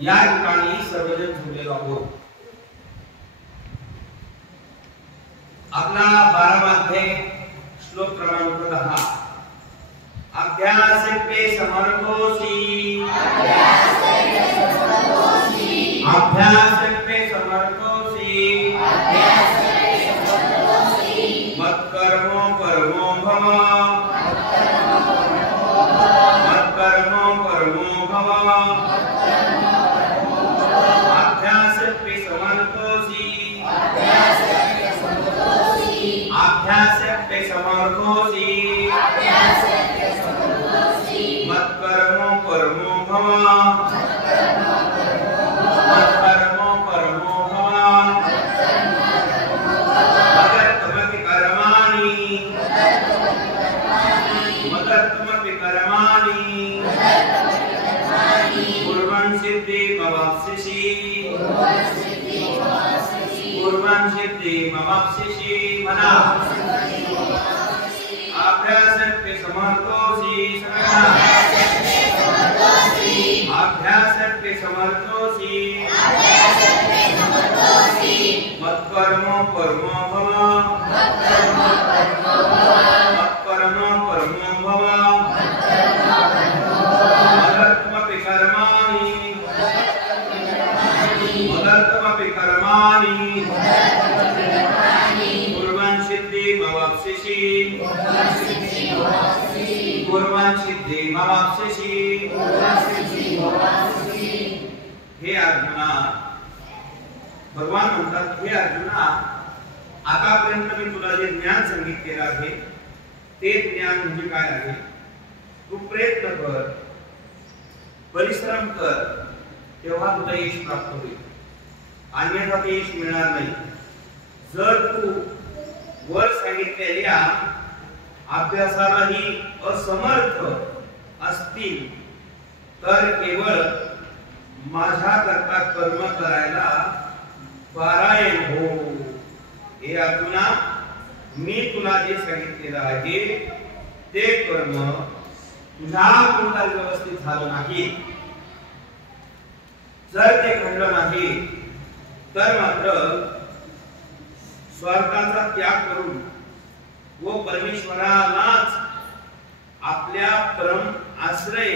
या ठिकाणी सर्वजण झुकलेलो आहोत। आपला 12 मध्ये श्लोक क्रमांक 10 अभ्यास पे समर्थोसी अभ्यास पे समर्थोसी मत कर्मो परमो भव मत कर्मो परमो भव अभ्यास पे समर्थोसी मत कर्मो परमो भव मत कर्मो परमो भव मदत्तमपि कर्माणि कुर्वन् सिद्धिमवाप्स्यसि मना अभ्यास पे समर्थोसी अभ्यास पे समर्थोसी मत कर्मो परमो भव मत कर्मो परमो भव मदत्तमपि कर्माणि कुर्वन् सिद्धिमवाप्स्यसि हे अर्जुना भगवान म्हणतात हे अर्जुना आतापर्यंत मी तुला जे ज्ञान सांगितलेलं आहे ते ज्ञान म्हणजे काय आहे। तू प्रयत्न कर परिश्रम कर तेव्हा तुला यश प्राप्त होईल अन्यथा ते यश मिळणार नाही। जर तू वर सांगितलेल्या अभ्यासालाही असमर्थ असतील तर केवळ माझ्या करता कर्म करायला पारायण हो। हे अर्जुना मी तुला जे सांगितलेलं आहे ते कर्म तुझ्या कोणता व्यवस्थित झालं नाही जर ते घडलं नाही तर मात्र स्वार्थाचा त्याग करून व परमेश्वरालाच आपल्या परम आश्रय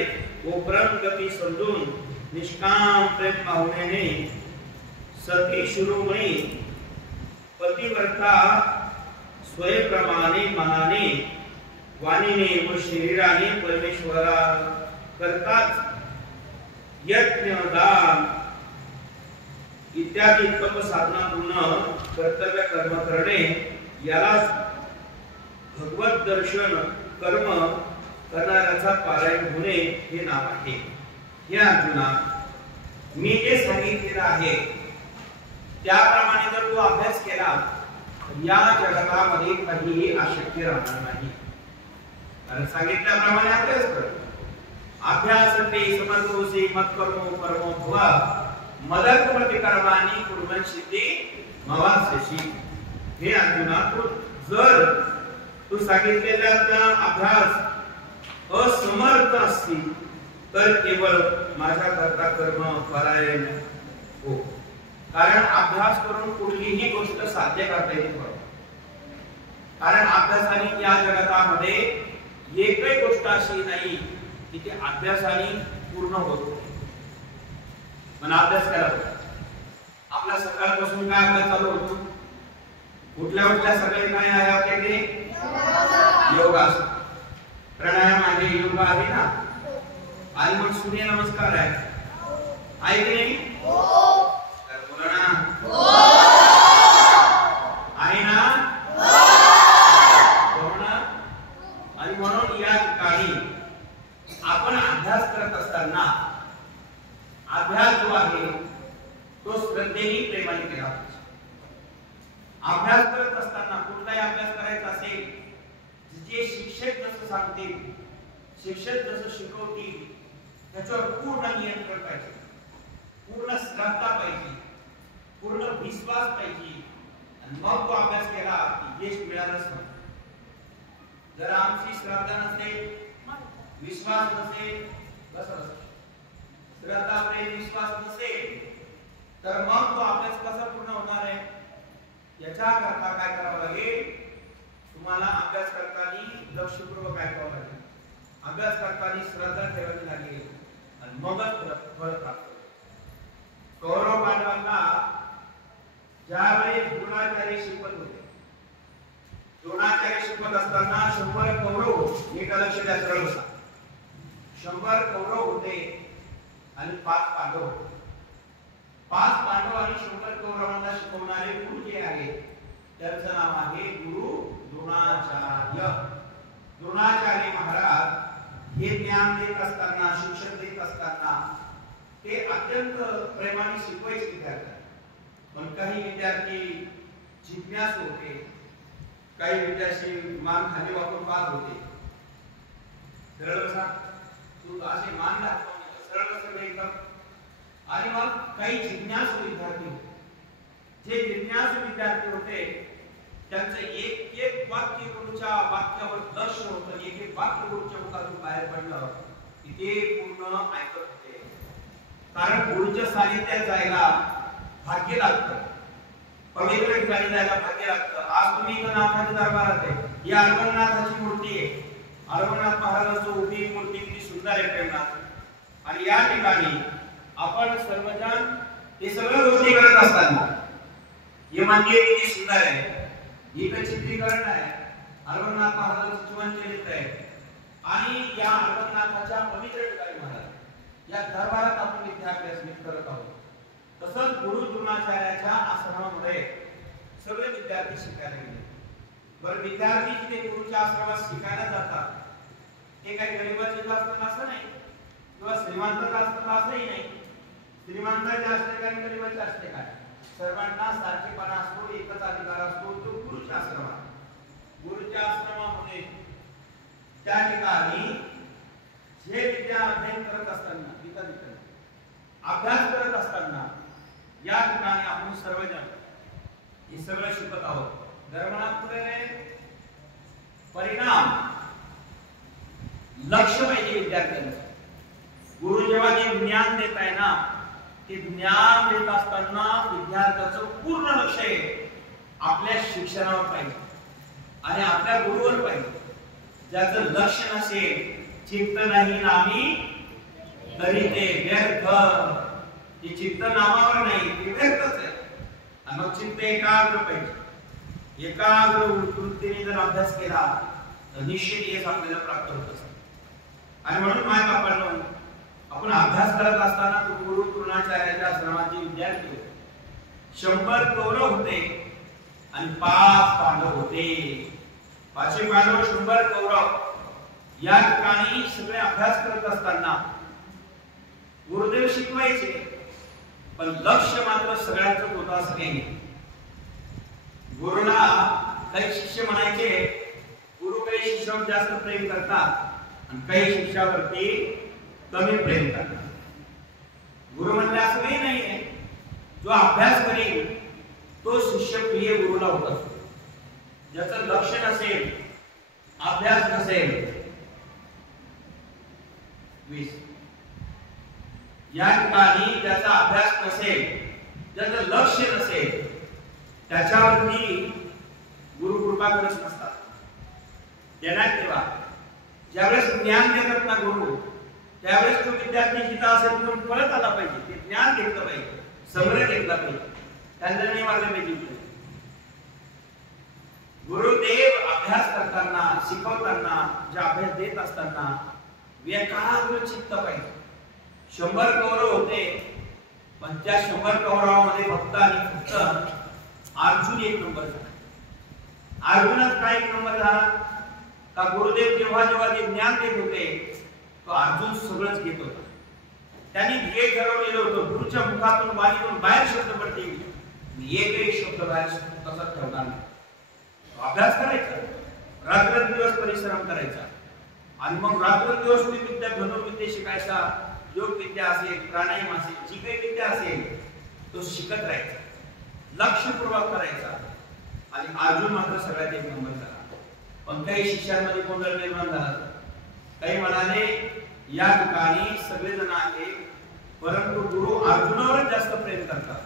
व परम गती समजून निष्काम प्रेम भावनेने सती शिरोमणी पतिव्रता स्वयंप्रमाणे मनाने वाणीने व शरीराने परमेश्वरा करताच यज्ञ दान इत्यादी तप साधना पूर्ण कर्तव्य कर्म करणे यालाच भगवत दर्शन कर्म करणाऱ्याचा पारायण होणे हे नाव आहे। हे अर्जुना मी जे सांगितलेलं आहे त्याप्रमाणे जर तू अभ्यास केला या जगतामध्ये काहीही अशक्य राहणार नाही। कारण सांगितल्याप्रमाणे अभ्यास कर अभ्यास पे समर्थोसी मत कर्मो परमो भव मदत्तमपि कर्माणि कुर्वन् सिद्धिमवाप्स्यसि। हे अर्जुना जर तू सांगितलेला अभ्यास असमर्थ असतील तर केवळ माझ्या करता कर्म पारायण हो। कारण अभ्यास करून कुठलीही गोष्ट साध्य करता येते कारण अभ्यासाने या जगतामध्ये एकही गोष्ट अशी नाही की ती अभ्यासाने पूर्ण होत पण अभ्यास केला आपला सकाळपासून काय अभ्यास चालू होतो कुठल्या सकाळी काय आहे आपल्याकडे योगासन प्राणायाम आहे योग आहे ना आणि मग सूर्य नमस्कार आहे की नाही तर बोला ना आहे ना सांगतील, शिक्षक जसं शिकवतील त्याच्यावर पूर्ण नियंत्रण पाहिजे, पूर्ण श्रद्धा पाहिजे, पूर्ण विश्वास पाहिजे, आणि मग तो अभ्यास केला की यश मिळालंच नाही. जर आमची श्रद्धा नसेल, विश्वास नसेल, श्रद्धा प्रेम विश्वास नसेल, तर मग तो अभ्यास कसा पूर्ण होणार आहे? याच्या करता काय करावं लागेल? तुम्हाला अभ्यास करताना लक्षपूर्वक ऐकावं लागेल, अभ्यास करताना श्रद्धा ठेवावी लागेल, आणि मगच फळ प्राप्त. कौरव पांडवांना ज्यावेळी द्रोणाचार्य शिकवत होते, द्रोणाचार्य शिकवत असताना 100 कौरव, एका लक्ष द्या सरळ बसा, 100 कौरव होते आणि 5 पांडव होते. 5 पांडव आणि 100 कौरवांना शिकवणारे गुरु जे आहेत त्यांचं नाव आहे गुरु द्रोणाचार्य. द्रोणाचार्य महाराज हे ज्ञान देत असताना, शिक्षण देत असताना ते अत्यंत प्रेमाने शिकवायचे विद्यार्थ्यांना. पण काही विद्यार्थी जिज्ञासू होते, काही विद्यार्थी मान खाली वाकून पाहत होते. सरळ बसा, तू असे मान दाखव, सरळ बसा एकदम. आणि मग काही जिज्ञासू विद्यार्थी होते. जे जिज्ञासू विद्यार्थी होते त्यांचं एक एक वाक्य गुरुच्या वाक्यावर लक्ष होतं, एक एक वाक्य गुरुच्या मुखातून बाहेर पडलं की ते पूर्ण ऐकत होते. कारण गुरुच्या सानिध्यात जायला भाग्य लागतं, पवित्र ठिकाणी जायला भाग्य लागतं. आज तुम्ही इथं नाथाच्या दरबारात आहे, ही अरवणनाथाची मूर्ती आहे. अरवणनाथ महाराजांची उभी मूर्ती किती सुंदर आहे प्रेमनाथ. आणि या ठिकाणी आपण सर्वजण हे सगळं गोष्टी करत असताना हे मंदिर किती सुंदर आहे, इथे चित्रीकरण आहे, अरवणनाथ महाराजांचं जीवनचरित्र आहे. आणि या अरवणनाथाच्या पवित्र ठिकाणी महाराज या दरबारात आपण विद्याभ्यास करत आहोत. तसंच गुरु द्रोणाचार्याच्या आश्रमामध्ये सगळे विद्यार्थी शिकायला गेले. बरं, विद्यार्थी जिथे गुरुच्या आश्रमात शिकायला जातात ते काही गरीबाचे असतात असं नाही, किंवा श्रीमंताचा असतात असंही नाही. श्रीमंताचे असते काय, गरीबाचे असते काय, सर्वांना सारखेपणा असतो, एकच अधिकार असतो, तो गुरुच्या आश्रमात. गुरुच्या आश्रमामध्ये त्या ठिकाणी जे विद्या अध्ययन करत असताना, अभ्यास करत असताना या ठिकाणी आपण सर्वजण हे सगळं शिकत आहोत. धर्मनाथपुढे परिणाम लक्ष पाहिजे विद्यार्थ्यांचं. गुरु जेव्हा जे ज्ञान देत आहे ना, ते ज्ञान देत असताना विद्यार्थ्याचं पूर्ण लक्ष आहे आपल्या शिक्षणावर पाहिजे आणि आपल्या गुरुवर पाहिजे. ज्याचं लक्ष नसेल, चित्त नाही नामी तरी ते व्यर्थ, ते चित्त नामावर नाही ते व्यर्थच आहे. आणि मग चित्त एकाग्र पाहिजे. एकाग्र वृत्तीने जर अभ्यास केला तर निश्चित यश आपल्याला प्राप्त होत असते. आणि म्हणून माय बापांनो, आपण अभ्यास करत असताना गुरु द्रोणाचार्याच्या आश्रमाचे विद्यार्थी होते. 100 कौरव होते आणि 5 पांडव होते. 5 पांडव 100 कौरव या ठिकाणी सगळे अभ्यास करत असताना गुरुदेव शिकवायचे, पण लक्ष मात्र सगळ्यांचं होतं असं काही नाही. गुरुला काही शिष्य म्हणायचे, गुरु काही शिष्यावर जास्त प्रेम करतात आणि काही शिष्यावरती कमी प्रेम करतात. गुरु म्हणजे असं काही नाहीये, जो अभ्यास करेल तो शिष्य प्रिय गुरुला होत असतो. ज्याचं लक्ष नसेल, अभ्यास नसेल, या ठिकाणी ज्याचा अभ्यास नसेल, ज्याचं लक्ष नसेल, त्याच्यावरती गुरु कृपा करत नसतात. ध्यानात ठेवा, ज्यावेळेस ज्ञान देतात ना गुरु, त्यावेळेस तो विद्यार्थी जिथं असेल तिथून पळत आला पाहिजे, ते ज्ञान घेतलं पाहिजे, संग्रह घेतला पाहिजे, त्यांना नाही मारलं पाहिजे. गुरुदेव अभ्यास करताना, शिकवताना, जे अभ्यास देत असताना एकाग्र चित्त पाहिजे. 100 कौरव होते, पण त्या 100 कौरवामध्ये फक्त आणि फक्त अर्जुन 1 नंबर झाला. अर्जुनच काय 1 नंबर झाला? का गुरुदेव जेव्हा जेव्हा जे ज्ञान देत होते तो अर्जुन सगळंच घेत होता. त्यांनी ध्येय ठरवलेलं होतं, गुरुच्या मुखातून वाणीतून बाहेर शब्द पडतील, एकही शब्द बाहेर तसाच ठेवणार नाही. अभ्यास करायचा, रात्रंदिवस परिश्रम करायचा, आणि मग रात्रंदिवस ती विद्या, धनुर्विद्या शिकायचा, योग विद्या असेल, प्राणायाम असेल, जी काही विद्या असेल तो शिकत राहायचा, लक्षपूर्वक करायचा. आणि अर्जुन मात्र सगळ्यात एक नंबर झाला. पण काही शिष्यांमध्ये गोंधळ निर्माण झाला. काही म्हणाले या ठिकाणी सगळेजण आले, परंतु गुरु अर्जुनावरच जास्त प्रेम करतात.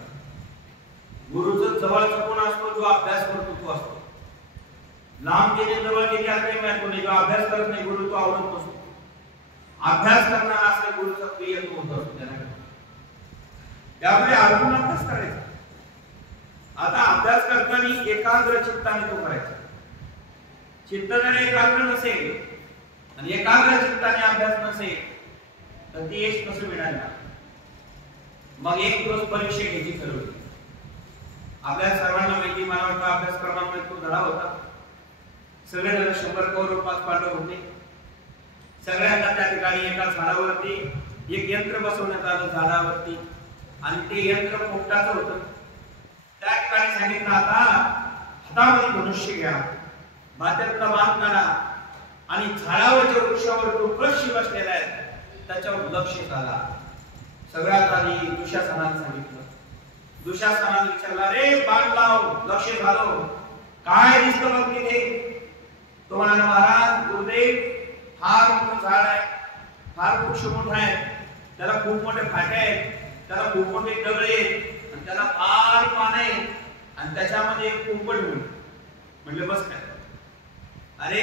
गुरुचं जवळचा कोण असतो? जो अभ्यास करतो तो असतो. लांब गेले जवळ गेले असले माहिती, जो अभ्यास करत नाही गुरु तो आवडत नसतो. अभ्यास करणारा असल्या गुरुचा प्रिय तो होत असतो त्याला. त्यामुळे अर्जुन अभ्यास करायचा. आता अभ्यास करताना एकाग्र चित्ताने तो करायचा. चित्त जर एकाग्र नसेल आणि एकाग्र चित्ताने अभ्यास नसेल तर ते यश कसं मिळणार? मग एक दिवस परीक्षा घ्यायची ठरवली. आपल्या सर्वांना माहिती, मला वाटतं अभ्यासक्रमामध्ये तो धडा होता. सगळेजण 100 कौरव 5 पांडव होते. सगळ्यांना त्या ठिकाणी एका झाडावरती एक यंत्र बसवण्यात आलं झाडावरती, आणि ते यंत्र पोपटाचं होतं. त्या ठिकाणी सांगितलं आता हातामध्ये धनुष्य घ्या, भात्यातला बाण काढा आणि झाडावरच्या वृक्षावर जो कळशी बसलेला आहे त्याच्यावर लक्ष घाला. सगळ्यात आधी दुशासनाने सांगितलं. दुशासनाने विचारला, रे बाण लाव, लक्ष घालो, काय दिसतं बघ तिथे? तो म्हणाला, महाराज गुरुदेव फार मोठं झाड आहे, फार वृक्ष मोठा आहे, त्याला खूप मोठे फाटे आहेत, त्याला खूप मोठे दगड आहेत आणि त्याला फार पान आहे आणि त्याच्यामध्ये एक कुंपण होईल. म्हणलं बस काय? अरे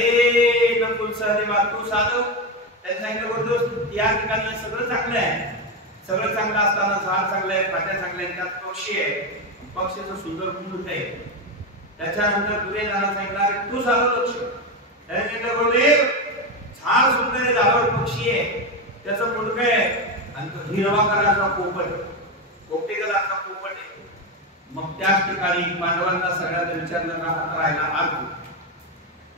नकुल सहदेवा तू साधव. त्याने सांगितलं, गुरुदेव या ठिकाणी सगळं चांगलं आहे, सगळं चांगलं असताना झाड चांगलं आहे, फाट्या चांगल्या आहेत, त्यात पक्षी आहे, पक्षीचं सुंदर मुंडूक आहे. त्याच्यानंतर दुर्योधनाला सांगितलं, तू साधव लक्ष. त्याने सांगितलं, गुरुदेव झाड सुंदर आहे, झाडावर पक्षी आहे, त्याचं मुंडक आहे आणि तो हिरवा कलरचा पोपट, पोपटी कलरचा पोपट आहे. मग त्याच ठिकाणी पांडवांना सगळ्यांना विचारलं का राहिला अर्जुन.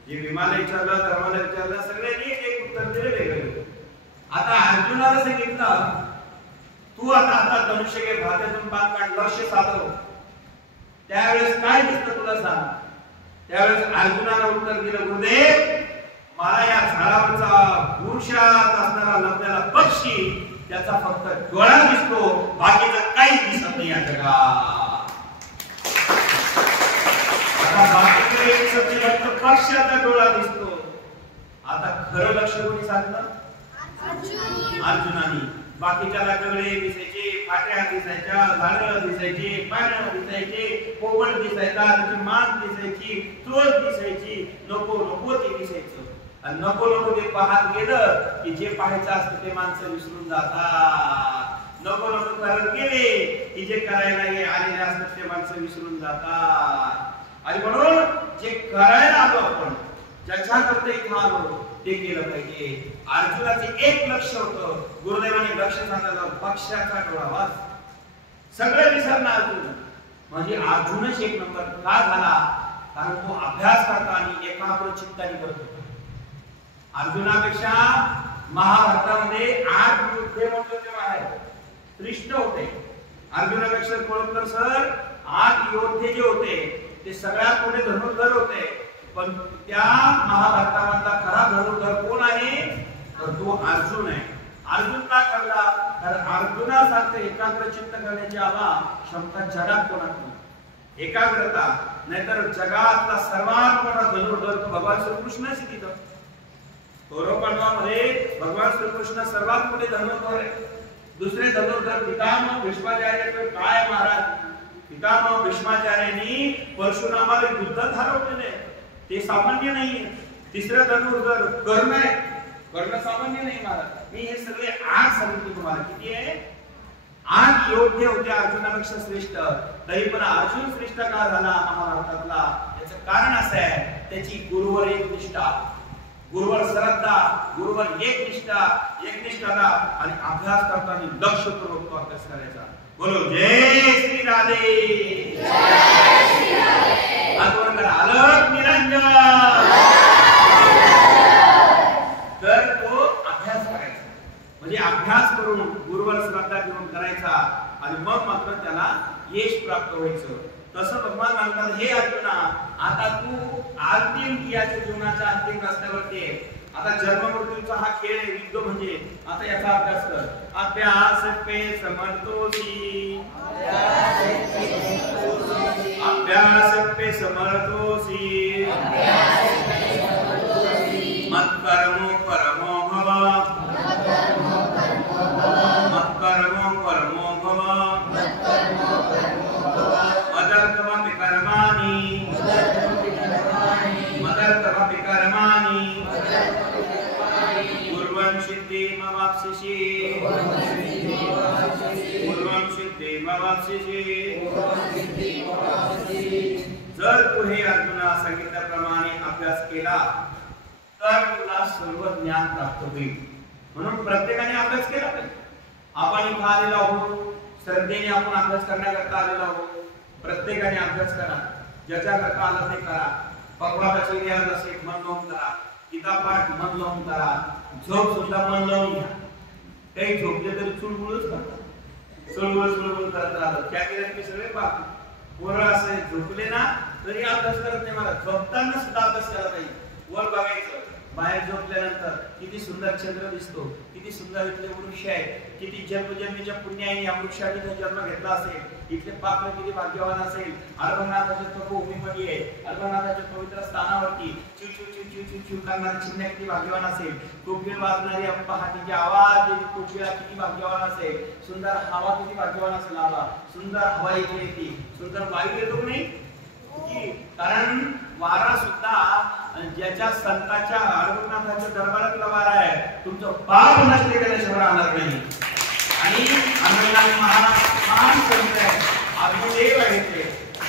जे विमाला विचारलं, धर्माला विचारलं, सगळ्यांनी एक उत्तर दिले वेगळे. आता अर्जुनाला सांगितलं, तू आता हातात धनुष्य घे, भात्यातून बाण काढ, लक्ष साधव. त्यावेळेस काय दिसतं तुला सांग? त्यावेळेस अर्जुनाला उत्तर दिलं, गुरुदेव मला या झाडावरचा वृक्षात असणारा लपलेला पक्षी त्याचा फक्त डोळा दिसतो, बाकीचं काहीच दिसत नाही या जगात. आता बाकीकडे फक्त पक्षाचा डोळा दिसतो. आता खरं लक्ष कोणी साधलं? अर्जुनाने. बाकीच्याला डोळे दिसायचे, फाट्या दिसायच्या, झाडं दिसायचे, पानं दिसायचे, पोपट दिसायचा, त्याची मान दिसायची, चोच दिसायची, नको नको ते दिसायचं. आणि नको नको ते पाहत गेलं की जे पाहायचं असतं ते माणसं विसरून जातात. नको नको करत गेले की जे करायला आलेले असतात ते माणसं विसरून जातात. आणि म्हणून जे करायला आलो आपण, ज्याच्याकरता इथं आलो ते केलं पाहिजे. अर्जुनाचे एक लक्ष होतं, गुरुदेवाने लक्ष सांगितलं, पक्षाचा डोळा वाच. सगळे विसरणार अर्जुन. म्हणजे अर्जुनच एक नंबर का झाला? कारण तो अभ्यास करता आणि एकाग्र चित्ताने करत होता. अर्जुनापेक्षा महाभारतामध्ये 8 युद्धे म्हणतो तेव्हा आहे, श्रेष्ठ होते. अर्जुनापेक्षा कोळंबकर सर 8 योद्धे जे होते ते सगळ्यात मोठे धनुर्धर होते. पण त्या महाभारतामधला खरा धनुर्धर कोण आहे? तर तो अर्जुन आहे. अर्जुन का ठरला? तर अर्जुनासारखं एकाग्र चित्त करण्याची आवा क्षमता जगात कोणात नाही. एकाग्रता. नाहीतर जगातला सर्वात मोठा धनुर्धर तो भगवान श्रीकृष्णच आहे. तिथं कौरव पांडवांमध्ये भगवान श्रीकृष्ण सर्वात मोठे धनुर्धर आहे. दुसरे धनुर्धर पितामह भीष्माचार्य. काय महाराज, पितामह भीष्माचार्यांनी परशुरामाला युद्धात हरवलेले, ते सामान्य नाहीये. तिसरे धनुर्धर कर्ण आहे. कर्ण सामान्य नाही महाराज. मी हे सगळे 8 सांगितले तुम्हाला. किती आहे? 8 योद्धे होते अर्जुनापेक्षा श्रेष्ठ. तरी पण अर्जुन श्रेष्ठ का झाला महाभारतातला? याचं कारण असं आहे, त्याची गुरुवर एक निष्ठा, गुरुवर श्रद्धा, गुरुवर एक निष्ठा आणि अभ्यास करताना लक्षपूर्वक अभ्यास करायचा. बोलो जय श्री राधे. आगमन करा अलग निरंजन. तर तो अभ्यास करायचा, म्हणजे अभ्यास करून गुरुवर श्रद्धा घेऊन करायचा आणि मग मात्र त्याला यश प्राप्त व्हायचं. तसं भगवान म्हणतात, हे अर्जुना आता तू अंतिम याच्या जीवनाच्या अंतिम रस्त्यावरती आहे. आता जन्म मृत्यूचा हा खेळ आहे, युद्ध म्हणजे. आता याचा अभ्यास कर. अभ्यास पे समर्थोसी, अभ्यास पे समर्थोसी, मत्कर्मो परमो भव, मत्कर्मो परमो भव, मदर्थमपि कर्माणि, मदर्थमपि कर्माणि पूर्वं सिद्धिमवाप्स्यसि, पूर्वं सिद्धिमवाप्स्यसि. जर तू हे अर्जुना सांगितल्याप्रमाणे अभ्यास केला तर तुला सर्व ज्ञान प्राप्त होईल. म्हणून प्रत्येकाने अभ्यास केला पाहिजे. आपण इथं आलेलो आहोत, श्रद्धेने आपण अभ्यास करण्याकरता आलेलो आहोत. प्रत्येकाने अभ्यास करा, ज्याच्या करता आला ते करा. पकवापाची रियाज असेल मन लावून करा, गीता पाठ मन लावून करा, झोप सुद्धा मन लावून घ्या. काही झोपले तरी चुळबुळच करतात, चुळबुळ करत राहतात. त्या केल्याने सगळे बाप पोरं असे झोपले ना तरी अभ्यास करत नाही. मला झोपताना सुद्धा अभ्यास केला पाहिजे. वर बघायचं, बाहेर झोपल्यानंतर किती सुंदर चंद्र दिसतो, किती सुंदर इथले वृक्ष आहेत, किती जन्मजन्मीच्या पुण्याने या वृक्षाने जन्म घेतला असेल, इथले पाखरं किती भाग्यवान असेल. अर्भनाथाच्या तपोभूमीमध्ये आहे, अर्भनाथाच्या पवित्र स्थानावरती चिव चिव चिव चिव चिव चिव करणारी चिमण्या किती भाग्यवान असेल. कोकिळ वाजणारी पहाटेची आवाज देती कोकिळा किती भाग्यवान असेल. सुंदर हवा किती भाग्यवान असेल. हवा सुंदर हवा येते, सुंदर वायू येतो नाही. कारण वारा सुद्धा ज्याच्या संतांच्या अर्भनाथाच्या दरबारातला वारा आहे, तुमचं पाप नष्ट केल्याशिवाय राहणार नाही. आणि अर्भनाथ महान संत आहे, अभिदेव आहे ते.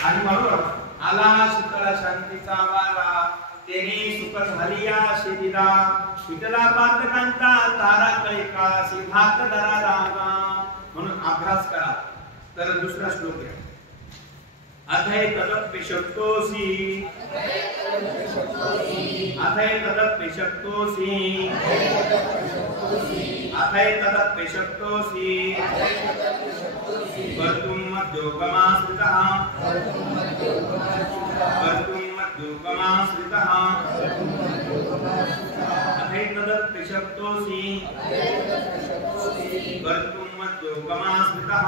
आणि म्हणून आला शीतळ शांतीचा वारा, तेने सुख झाली या शरीरा, विठला पातकांता तारा कैकासी भात धरा रागा. म्हणून अभ्यास करा. तर दुसरा श्लोक आहे, अथै तदप्य शक्तोसी, अथै तदप्य शक्तोसी, अथै तदप्य शक्तोसी कर्तुं मद्योगमाश्रितः, कर्तुं मद्योगमाश्रितः. अथै तदप्य शक्तोसी कर्तुं मद्योगमाश्रितः,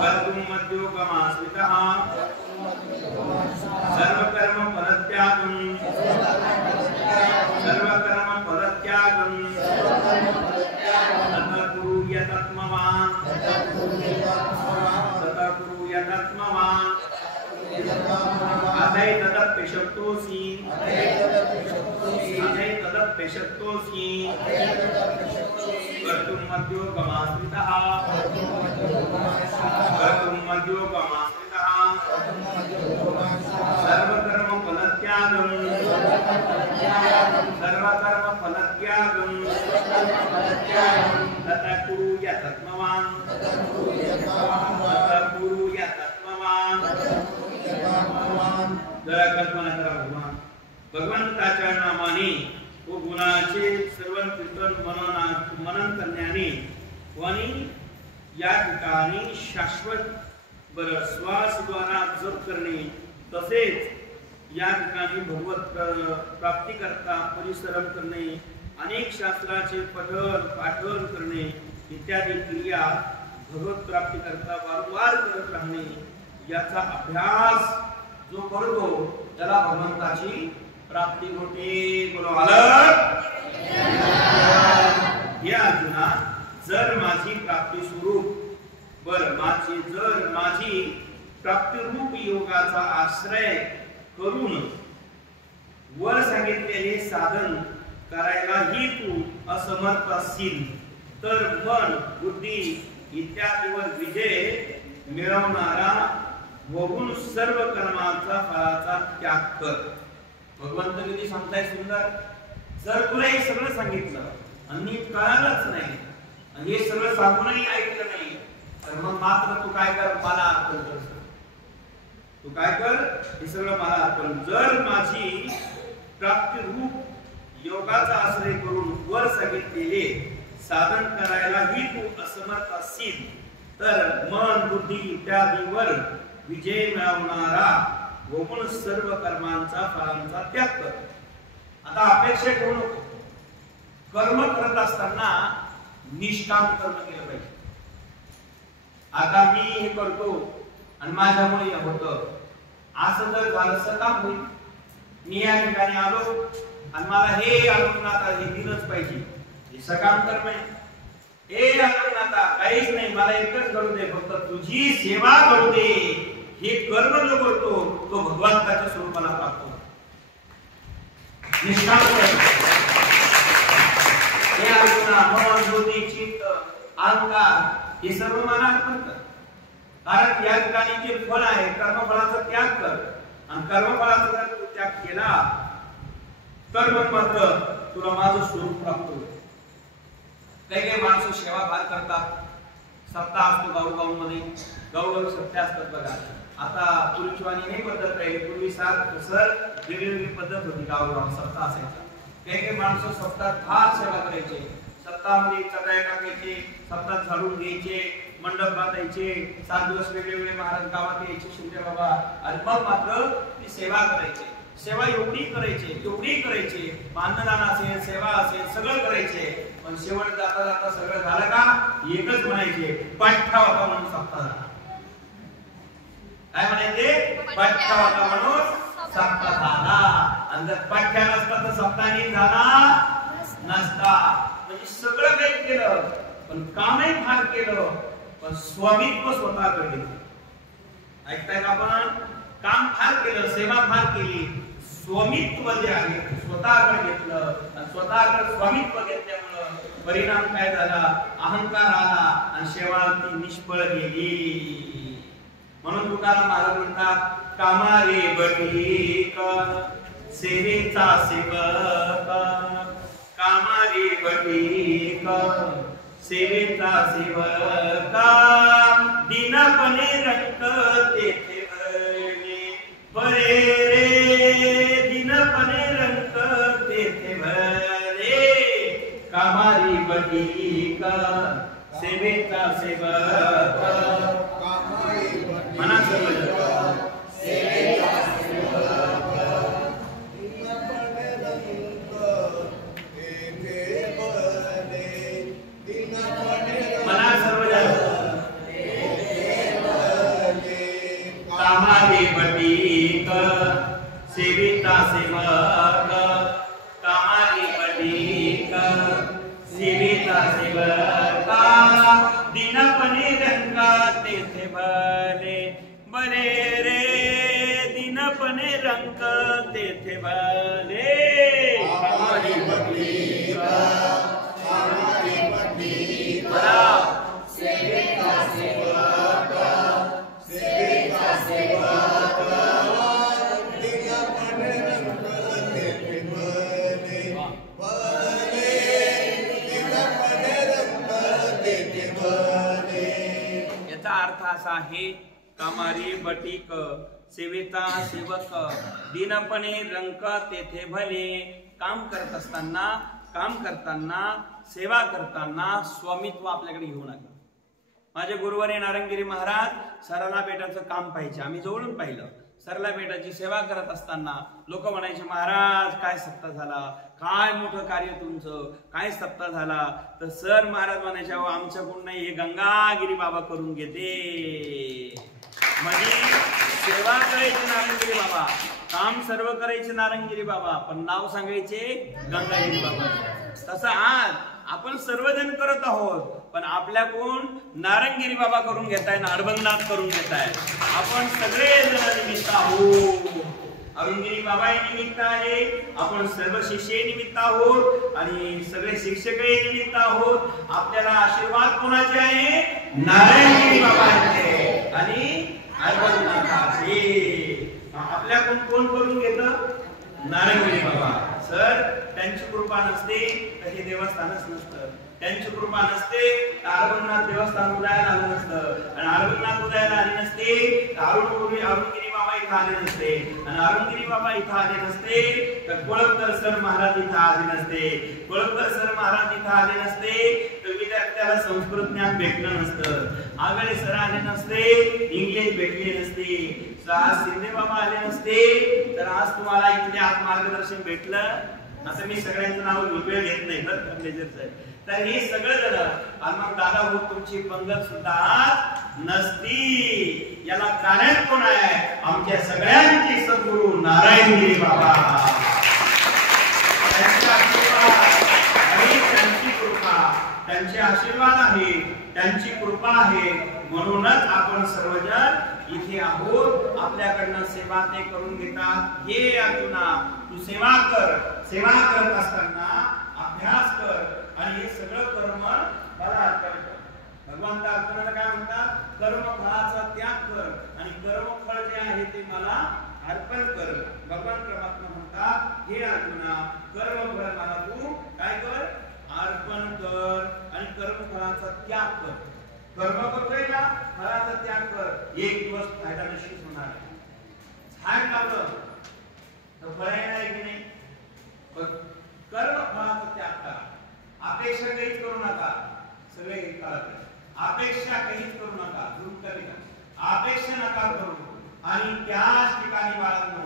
कर्तुं मद्योगमाश्रितः. सर्वकर्म फलत्यागं, सर्वकर्म फलत्यागं तथा कुरु यतात्मवान्, तथा कुरु यतात्मवान्. अथै तदप्य शक्तोसी, अथै तदप्य शक्तोसी कर्तुं मद्योगमाश्रितः, कर्तुं मद्योगमाश्रितः. सर्वकर्म फलत्यागं, सर्वकर्म फलत्यागं तथा कुरु यतात्मवान्, तथा कुरु यतात्मवान्. जरा कल्पना करा, भगवंताच्या नामाने व गुणाचे सर्व कीर्तन मनन करण्याने आणि या ठिकाणी शाश्वत श्वासद्वारा जप करणे, तसेच या ठिकाणी भगवत प्राप्ती करता परिश्रम करणे, अनेक शास्त्राचे पठण पाठन करणे इत्यादी क्रिया भगवत प्राप्ती करता वारंवार करत राहणे, याचा अभ्यास जो करतो त्याला भगवंताची प्राप्ती होते. बोलो अलग. हे अर्जुना, जर माझी प्राप्ती स्वरूप जर माझी प्राप्ती रूप योगाचा आश्रय करून वर सांगितलेले साधन करायलाही तू असमर्थ असशील, तर मन बुद्धी इत्यादीवर विजय मिळवणारा होऊन सर्व कर्माचा फळाचा त्याग कर. भगवंत किती सांगताय सुंदर. जर तुला हे सगळं सांगितलं आणि कळालंच नाही आणि हे सगळं सांगूनही ऐकलं नाही, तर मग मात्र तू काय कर, मला अर्पण कर. तू काय कर, हे सगळं मला अर्पण. जर माझी प्राप्ती रूप योगाचा आश्रय करून वर सांगितलेले साधन करायलाही तू असमर्थ असशील, तर मन बुद्धी इत्यादीवर विजय मिळवणारा होऊन सर्व कर्मांचा फळांचा त्याग कर. आता अपेक्षा ठेवू नको. कर्म करत असताना निष्काम कर्म केलं पाहिजे. आता मी हे करतो आणि माझ्यामुळे हे होतं असं जर झालं सकाम होईल. मी या ठिकाणी आलो आणि मला हे आता हे दिलंच पाहिजे, हे सकाम कर्म आहे. हे आता काहीच नाही, मला एकच करू दे, फक्त तुझी सेवा करू दे, हे कर्म जो करतो तो भगवंताच्या स्वरूपाला प्राप्त होतो. निष्काम कर्म हे अर्जुना मन बुद्धी चित्त अहंकार हे सर्व मनात करतात. कारण या ठिकाणी जे फळ आहे कर्मफळाचा त्याग कर, आणि कर्मफळाचा जर तू त्याग केला तर मग मात्र तुला माझं स्वरूप प्राप्त होईल. काही काही माणसं सेवा फार करतात. सप्ताह असतो गावगावमध्ये, गावगावी सप्ताह असतात बघा. आता पूर्वीची नाही पद्धत राहिली. पूर्वी सर वेगवेगळी पद्धत होती, गावगाव सप्ताह असायचा. काही काही माणसं सप्ताहात फार सेवा करायचे. सप्ताहामध्ये चटाई टाकायचे, सप्ताह झाडून घ्यायचे, मंडप बांधायचे, 7 दिवस वेगवेगळे महाराज गावात यायचे शिंदे बाबा, आणि मग मात्र ती सेवा करायचे. सेवा एवढी करायचे, अन्नदान असेल, सेवा असेल, सगळं करायचे. पण शेवट जाता जाता सगळं झालं का एकच म्हणायचे, पाठ्ठा होता म्हणून सप्ताह झाला. काय म्हणायचे? पाठ्ठा होता म्हणून सप्ताह झाला. आणि जर पाठ्ठा नसता तर सप्ताह नाही झाला नसता. म्हणजे सगळं काही केलं पण कामही फार केलं, पण स्वामित्व स्वतःकडे घेतलं. ऐकताय का? आपण काम फार केलं, सेवा फार केली, स्वामित्व जे आहे स्वतःकडे घेतलं. आणि स्वतःकडे स्वामित्व घेतल्यामुळं परिणाम काय झाला? अहंकार आला आणि सेवा ती निष्फळ गेली. म्हणून तुकाराम महाराज म्हणतात, कामा रे बटीक सेवेचा सेवक, कामा रे बटीक सेवेचा सेवका, दिनपणे रंक तेथे भरे रे, दिनपणे रंक तेथे भरे, कामारी बटीका सेवेचा सेवका. म्हणा सर्व सेविता सेवक, कामारी बटीक सेविता सेवका, दिनपणे रंका तेथे भले बरे रे, दिनपणे रंक तेथे भले, कामारी बटीक कामारी बटीक सेविता सेवक सेविता सेवक, असा आहे कामारी बटीक सेविता सेवक, दिनपणे रंक तेथे भले. काम करताना सेवा करताना स्वामित्व आपल्याकडे घेऊ नका. माझे गुरुवारी नारंगिरी महाराज सराला बेटाचं काम पाहिजे. आम्ही जवळून पाहिलं. सरला बेटाची सेवा करत असताना लोक म्हणायचे, महाराज काय सप्ताह झाला, काय मोठं कार्य तुमचं, काय सप्ताह झाला. तर सर महाराज म्हणायचे, आमच्याकडून नाही, हे गंगागिरी बाबा करून घेते. म्हणजे सेवा करायची नारंगिरी बाबा, काम सर्व करायचे नारंगिरी बाबा, पण नाव सांगायचे गंगागिरी बाबा. तसं आज आपण सर्वजण करत आहोत, पण आपल्याकडून नारंगिरी बाबा करून घेताय, नारबंगनाथ करून घेताय. आपण सगळे जण निमित्त आहोत. अरुणगिरी बाबा निमित्त आहे, आपण सर्व शिष्य निमित्त आहोत, आणि सगळे शिक्षकही निमित्त आहोत. आपल्याला आशीर्वाद कोणाचे आहे? नारायणगिरी बाबांचे आणि नारबंगनाथाचे. आपल्याकडून कोण करून घेतं? नारायणगिरी बाबा. सर त्यांची कृपा नसते तर हे देवस्थानच नसतं. त्यांची कृपा नसते तर अरबंगनाथ देवस्थान उदयाला आलं नसतं, आणि अरबंगनाथ उदयाला आले नसते तर अरुणगिरी बाबा इथं आले नसते, आणि अरुणगिरी बाबा इथं आले नसते तर कोळंबकर सर महाराज इथं आले नसते, कोळंबकर सर महाराज इथं आले नसते तर विद्यार्थ्याला संस्कृत ज्ञान भेटलं नसतं, आगळे सर आले नसते, इंग्लिश भेटले नसते, आज शिंदे बाबा आले नसते तर आज तुम्हाला इथले मार्गदर्शन भेटलं आता मी सगळ्यांचं नाव वेळ घेत नाही बरं मेजर साहेब. तर हे सगळं झालं आणि मग दादा हो तुमची पंगत सुद्धा नसती. याला कारण कोण आहे? आमच्या सगळ्यांचे सद्गुरू नारायणगिरी बाबा. त्यांची कृपा, त्यांचे आशीर्वाद आहे, त्यांची कृपा आहे. म्हणूनच आपण सर्वजण इथे आहोत. आपल्याकडनं सेवा ते करून घेतात. हे अर्जुना तू सेवा कर. सेवा करत असताना अभ्यास कर आणि हे सगळं कर्म मला अर्पण कर. भगवंत अर्जुनाला काय म्हणतात? कर्मफळाचा त्याग कर आणि कर्मफळ जे आहे ते मला अर्पण कर. भगवान परमात्मा म्हणतात हे अर्जुना कर्मफळ मला तू काय कर? अर्पण कर आणि कर्मफळाचा त्याग कर. कर्म करतोय ना, फळाचा त्याग कर. एक दिवस फायदा निश्चित होणार आहे. झाड लावलं तर फळ येणार की नाही? पण कर्म फळाचा त्याग करा. अपेक्षा काहीच करू नका. सगळे अपेक्षा काहीच करू नका. अपेक्षा नका करू. आणि त्याच ठिकाणी बाळांनो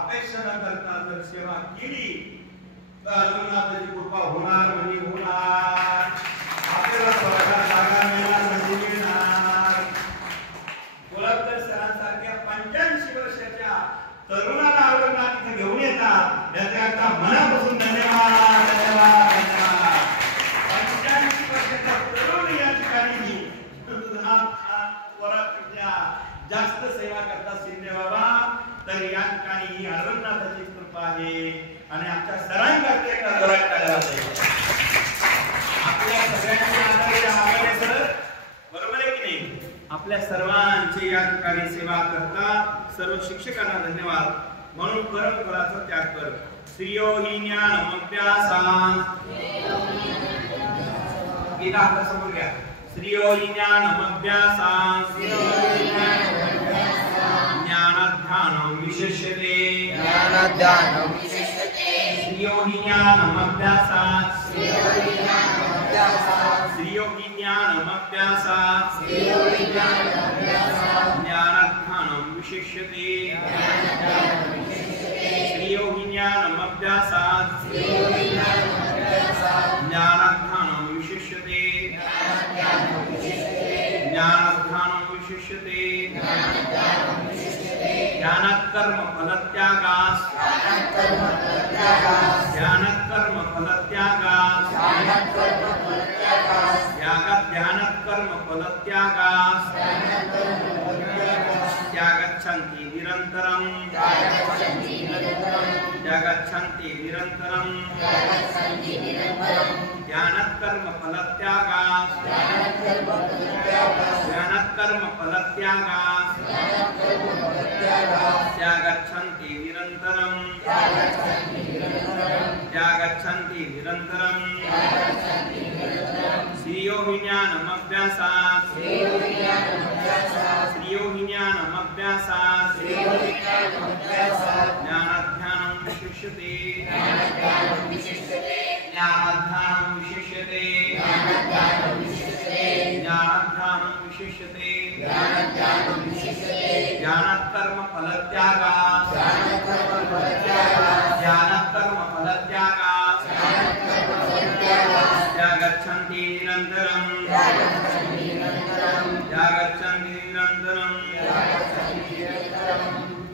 अपेक्षा न करता जर सेवा केली तर अर्जुनाची कृपा होणार म्हणजे होणार. आपल्याला स्वर्गात जागा मिळणार म्हणजे मिळणार. कोल्हापूर सरांसारख्या 85 वर्षाच्या तरुणाला औरंगाबाद इथे घेऊन येतात. त्याचा मनापासून धन्यवाद धन्यवाद धन्यवाद. 85 वर्षाचा तरुण या ठिकाणी जास्त सेवा करतात शिंदे बाबा. तर या ठिकाणी ही अर्जुनाची कृपा आहे आणि आमच्या सरांकडे आपल्या सगळ्यांचे आदर सर बरोबर आहे की नाही? आपल्या सर्वांची या ठिकाणी सेवा करतात. सर्व शिक्षकांना धन्यवाद. म्हणून कर्मफळाचा त्याग कर. श्रियो हि ज्ञानमभ्यासां गीता आता समोर घ्या. श्रियो हि ज्ञानमभ्यासां ज्ञानाध्यानं विशिष्यते. ज्ञानाध्यानं विशिष्यते. श्रियो हि ज्ञानमभ्यासां श्रियो हि ज्ञानमभ्यासां ज्ञानाध्यानं विशिष्यते. श्रियो हि ज्ञानमभ्यासां ज्ञानाध्यानं विशिष्यते. ज्ञानाध्यानं विशिष्यते. ध्यानात् कर्म फलत्यागास् ध्यानात् कर्म फलत्यागास् ध्यानात् कर्म फलत्यागास् त्यागच्छन्ति निरन्तरं त्यागच्छन्ति निरन्तरं ध्यानात् कर्म फलत्यागास् ध्यानात् कर्म फलत्यागास् त्यागच्छन्ति निरन्तरं त्यागच्छन्ति निरन्तरं श्रियो हि ज्ञानमभ्यासात् श्रियो हि ज्ञानमभ्यासात् ज्ञानाध्यानं विशिष्यते. ज्ञानाध्यानं विशिष्यते. ज्ञानाध्यानं विशिष्यते. ज्ञानात् कर्म फलत्यागात् ज्ञानात् कर्म फलत्यागात् त्यागच्छन्ति निरन्तरं त्यागच्छन्ति निरन्तरं.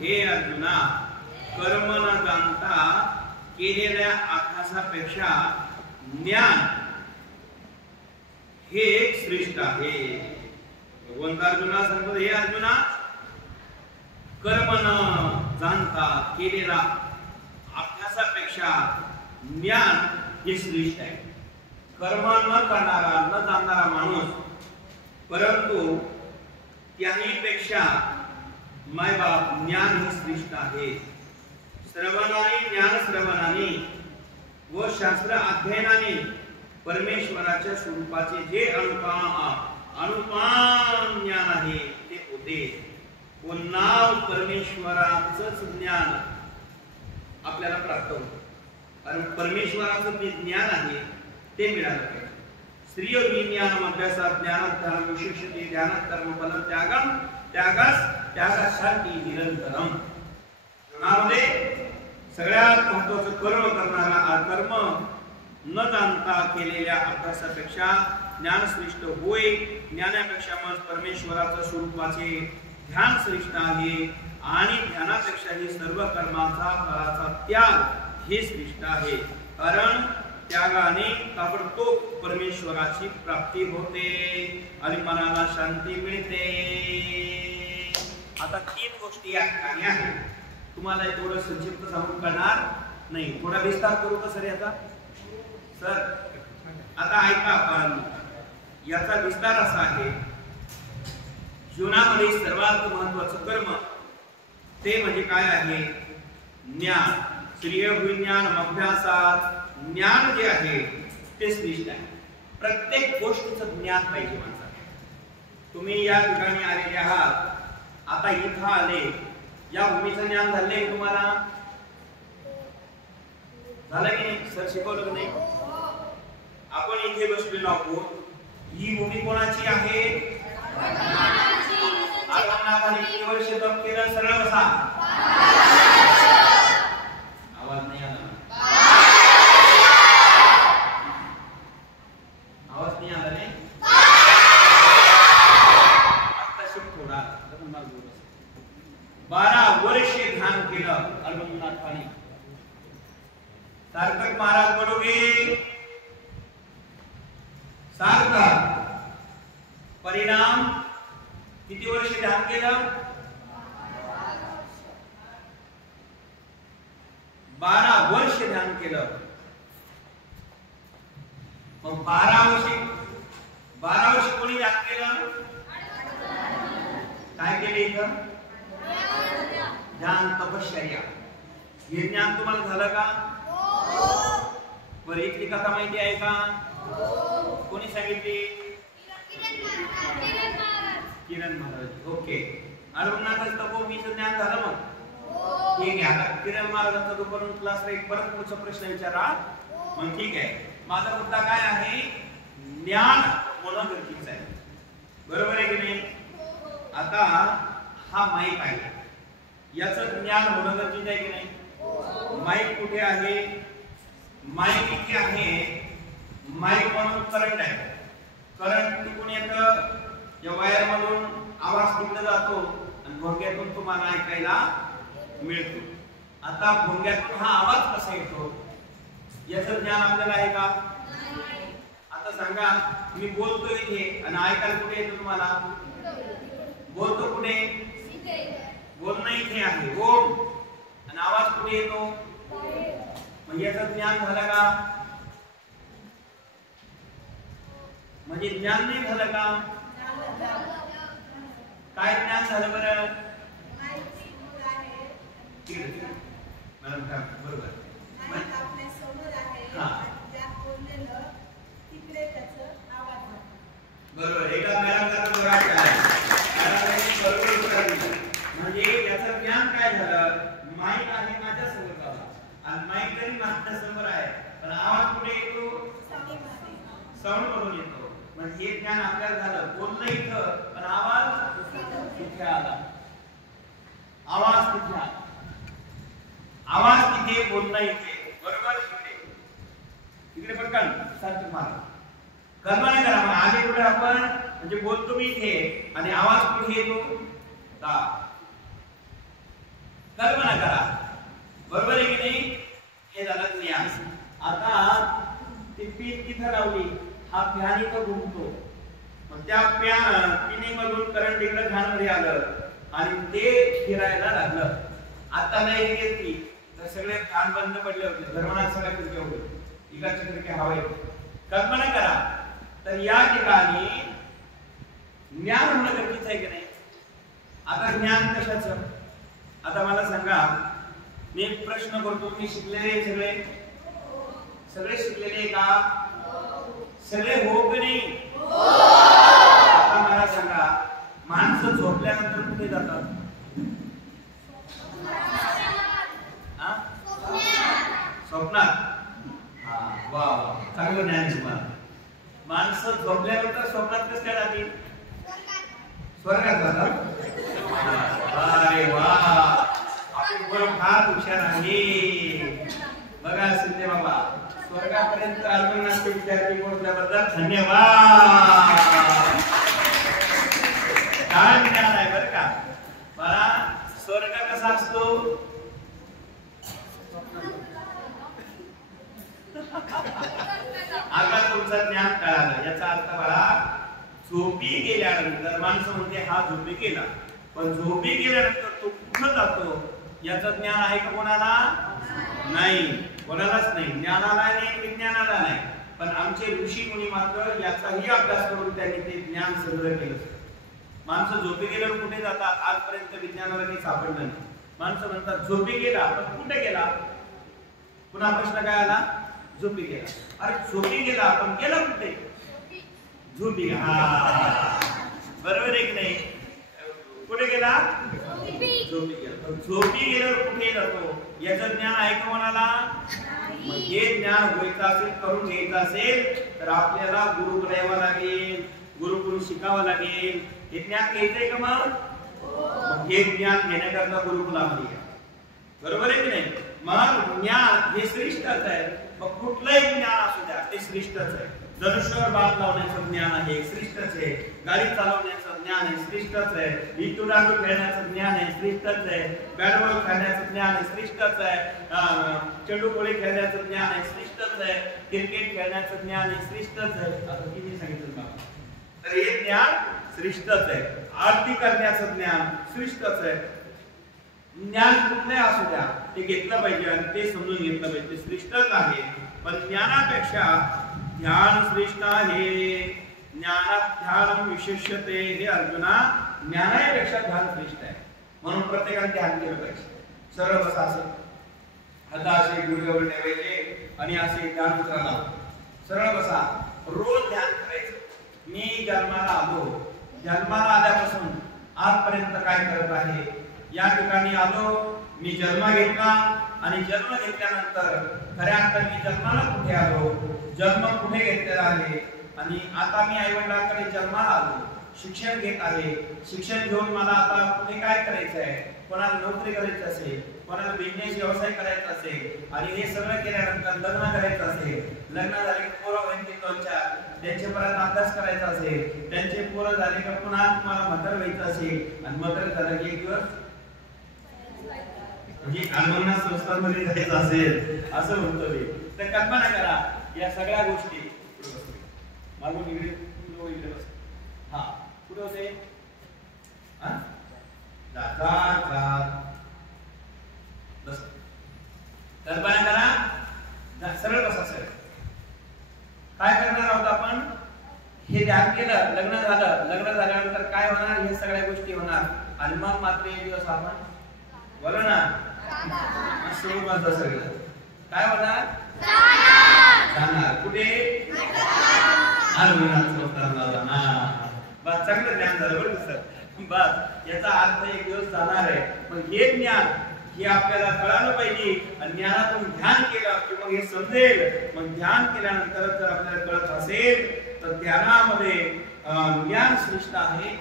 हे अर्जुना कर्म न जाणता केलेल्या अभ्यासापेक्षा ज्ञान हे श्रेष्ठ आहे. भगवंत अर्जुना सांगतो हे अर्जुना कर्म न जाणता केलेला अभ्यासापेक्षा ज्ञान हे श्रेष्ठ आहे. कर्म न करणारा न जाणणारा माणूस परंतु त्याही पेक्षा मायबाप ज्ञान हे श्रेष्ठ आहे. श्रवणाने ज्ञान श्रवणाने व शास्त्र अध्ययनाने परमेश्वराच्या स्वरूपाचे जे अनुपान ज्ञान आहे ते होते. व नाव परमेश्वराचंच ज्ञान आपल्याला प्राप्त होतं. कारण परमेश्वराचं जे ज्ञान आहे ते मिळालं पाहिजे. श्रियो हि ज्ञानमभ्यासात् ज्ञानाध्यानं विशिष्यते. ध्यानात् कर्म फलं त्यागास त्यागासाठी निरंतरम. जीवनामध्ये सगळ्यात महत्वाचं कर्म करणारा कर्म न जाणता केलेल्या अभ्यासापेक्षा ज्ञानश्रेष्ठ होय. ज्ञानापेक्षा मग परमेश्वराच्या स्वरूपाचे ध्यान श्रेष्ठ आहे आणि ध्यानापेक्षाही सर्व कर्माचा फळाचा त्याग हे श्रेष्ठ आहे. कारण त्यागाने ताबडतोब परमेश्वराची प्राप्ती होते आणि मनाला शांती मिळते. आता 3 गोष्टी या ठिकाणी आहेत. तुम्हाला थोडं संक्षिप्त सांगून करणार नाही, थोडा विस्तार करू का सर याचा? सर आता ऐका, आपण याचा विस्तार असा आहे, जीवनामध्ये सर्वात महत्वाचं कर्म ते म्हणजे काय आहे? ज्ञान. श्रेय विज्ञान अभ्यासात ज्ञान जे आहे ते श्रेष्ठ आहे. प्रत्येक गोष्टीचं ज्ञान पाहिजे माणसाला. तुम्ही या ठिकाणी आलेले आहात, आता इथं आले, या भूमीचं ज्ञान झालंय तुम्हाला? झालं की नाही? सर शिकवलं की नाही? आपण इथे बसलेलो आहोत, ही भूमी कोणाची आहे? अरण्यनाथाने किती वर्ष तप केलं? सरळ बसा. आवाज नाही आला. आवाज नाही आला नाही? आता शिक थोडा. 12 वर्ष ध्यान केलं अरण्यनाथाने. सार्थक महाराज बडोगे सार्थक. परिणाम किती वर्ष ध्यान केलं? 12 वर्ष ध्यान केलं. मग 12 वर्ष कोणी ध्यान केलं? काय केलं इथं? ध्यान तपश्चर्या. हे ज्ञान तुम्हाला झालं का? बरं, इथली कथा माहिती आहे का? कोणी सांगितली? किरण महाराज. ओके. अरण्यनाथाचं तपोभूमीचं ज्ञान झालं मग? ठीक आहे. आता किरण महाराजांचा दुपारून क्लासला एक परत पुढचा प्रश्न विचारा. मग ठीक आहे. माझा मुद्दा काय आहे? ज्ञान होणं गरजेचं आहे. बरोबर आहे की नाही? आता हा माईक आहे, याचं ज्ञान होणं गरजेचं आहे की नाही? माईक कुठे आहे? माईक इथे आहे. माईक म्हणून करंट आहे. करंट तिकडून येतं, या वायर मधून आवाज तिकडे जातो आणि भोंग्यातून तुम्हाला ऐकायला मिळतो. आता भोंग्यातून हा आवाज कसा येतो याचं ज्ञान आपल्याला आहे का? आता सांगा, मी बोलतो इथे आणि ऐकायला कुठे येतो तुम्हाला? बोलतो कुठे? बोलणं इथे आहे ओम, आणि आवाज कुठे येतो? म्हणजे याचं ज्ञान झालं का? म्हणजे ज्ञान नाही झालं का? काय ज्ञान झालं बरं? मॅडम का बरोबर. बरोबर. एका मॅडमचा बरोबर. म्हणजे याचं ज्ञान काय झालं? माईक आहे माझ्या समोर आणि माईक जरी माझ्या समोर आहे पण आवाज कुठे येतो? साऊंड मधून येतो. म्हणजे हे ज्ञान आपल्याला झालं. बोलणं इथं पण आवाज तिथे आला. आवाज तिथे आला. आवाज तिथे, बोलणं इथे. बरोबर. इकडे पटकन सारखं मारा. कल्पना करा, मग आधी कुठे आपण म्हणजे बोलतो मी इथे आणि आवाज कुठे येतो? कल्पना करा. बरोबर आहे की नाही? हे झालं ज्ञान. आता ती पीठ तिथं लावली, हा फॅन इथं घुमतो, मग त्या पिनीमधून करंट इकडे फॅनमध्ये आलं आणि ते फिरायला लागलं. आता नाही घेतली तर सगळे फॅन बंद पडले होते. धर्मनाथ सगळ्या खिडक्या होते, इकडच्या खिडक्या हवा येते. कल्पना करा. तर या ठिकाणी ज्ञान होणं गरजेचं आहे की नाही? आता ज्ञान कशाचं? आता मला सांगा, मी एक प्रश्न करतो. मी शिकलेले सगळे शिकलेले का? सगळे हो की नाही? आता मला सांगा, माणसं झोपल्यानंतर कुठे जातात? स्वप्नात. वा वा, चांगलं ज्ञान तुम्हाला. माणसं झोपल्यानंतर स्वप्नात कसं काय जातील? स्वर्गात जातात. अरे वा, आपण फार हुशार आहे. बघा सिद्धे बाबा स्वर्गापर्यंत अर्जुनाचे विद्यार्थी पोहोचल्याबद्दल धन्यवाद. काय ज्ञान आहे बरं का. मला स्वर्ग कसा असतो आता तुमचं ज्ञान कळालं. याचा अर्थ मला झोपी गेल्यानंतर माणसं म्हणते हा झोपी गेला, पण झोपी गेल्यानंतर तो कुठं जातो याचं ज्ञान आहे का कोणाला नाही. कोणालाच नाही. ज्ञानाला नाही विज्ञानाला नाही. पण आमचे ऋषी मुनी मात्र याचाही अभ्यास करून त्यांनी ते ज्ञान संग्रह केलं. माणसं झोपी गेल्यावर कुठे जातात आजपर्यंत विज्ञानाला काही सापडलं नाही. माणसं म्हणतात झोपी गेला, पण कुठे गेला. पुन्हा प्रश्न काय आला झोपी गेला. अरे झोपी गेला पण गेला कुठे. झोपी बरोबर आहे की नाही. कुठे गेला झोपी गेला. झोपी गेल्यावर कुठे जातो याचं ज्ञान आहे का कोणाला. हे ज्ञान व्हायचं असेल करून घ्यायचं असेल तर आपल्याला गुरुकुल यावं लागेल, गुरुकुल शिकावं लागेल. हे ज्ञान घ्यायचंय का मग हे ज्ञान घेण्याकरता गुरुकुलामध्ये या. बरोबर आहे की नाही. मग ज्ञान हे श्रेष्ठच आहे. मग कुठलंही ज्ञान असू द्या ते श्रेष्ठच आहे. धनुष्यावर बाण लावण्याचं ज्ञान आहे श्रेष्ठच आहे. गाडी चालवण्याचं ज्ञान आहे श्रेष्ठच आहे. विटुराटू खेळण्याचं ज्ञान आहे श्रेष्ठच आहे. बॅट बॉल खेळण्याचं ज्ञान आहे श्रेष्ठच आहे. चेंडूकोळी खेळण्याचं ज्ञान आहे श्रेष्ठच आहे. क्रिकेट खेळण्याचं ज्ञान आहे श्रेष्ठच आहे. आता किती सांगितलं मला. तर हे ज्ञान श्रेष्ठच आहे. आरती करण्याचं ज्ञान श्रेष्ठच आहे. ज्ञान कुठले असू द्या ते घेतलं पाहिजे आणि ते समजून घेतलं पाहिजे. ते श्रेष्ठच आहे. पण ज्ञानापेक्षा ध्यान श्रेष्ठ आहे. ज्ञानात ध्यान विशेषते. हे अर्जुना ज्ञानापेक्षा ध्यान श्रेष्ठ आहे. म्हणून प्रत्येकाने ध्यान केलं पाहिजे. सरळ बसा असे आता असे गुडघ्यावर ठेवायचे आणि असे ध्यान उतरायला सरळ बसा. रोज ध्यान करायचं. मी जन्माला आलो, जन्माला आल्यापासून आजपर्यंत काय करत आहे. या ठिकाणी आलो, मी जन्म घेतला आणि जन्म घेतल्यानंतर खऱ्या अर्थाने मी जन्माला कुठे आलो, जन्म कुठे घेतलेला आहे आणि आता मी आई वडिलांकडे जन्माला आलो, शिक्षण घेत आहे. शिक्षण घेऊन मला आता पुढे काय करायचं आहे. कोणाला नोकरी करायची असेल, कोणाला बिझनेस व्यवसाय करायचा असेल आणि हे सगळं केल्यानंतर लग्न करायचं असेल. लग्न झाले पोरं व्हायचे दोन-चार, त्यांचे परत अभ्यास करायचा असेल, त्यांचे पोरं झाले का पुन्हा तुम्हाला म्हातार व्हायचं असेल आणि म्हातार झालं की एक दिवस म्हणजे आंदोलन संस्थांमध्ये जायचं असेल असं म्हणतो मी. तर कल्पना करा या सगळ्या गोष्टी. मागून इकडे इकडे बस. हा कुठे होते बस. कल्पना करा सरळ बसा. सरळ काय करणार आहोत आपण. हे ध्यान केलं, लग्न झालं, लग्न झाल्यानंतर काय होणार हे सगळ्या गोष्टी होणार आणि मग मात्र एक दिवस आपण बोला ना सगळं काय होणार जाणार कुठे बस. चांगलं ज्ञान झालं बरं सर. बस याचा अर्थ एक दिवस जाणार आहे. पण हे ज्ञान हे आपल्याला कळालं पाहिजे आणि ज्ञानातून ध्यान केलं की मग हे समजेल. मग ध्यान केल्यानंतर जर आपल्याला कळत असेल तर ध्यानामध्ये ज्ञान श्रेष्ठ आहे.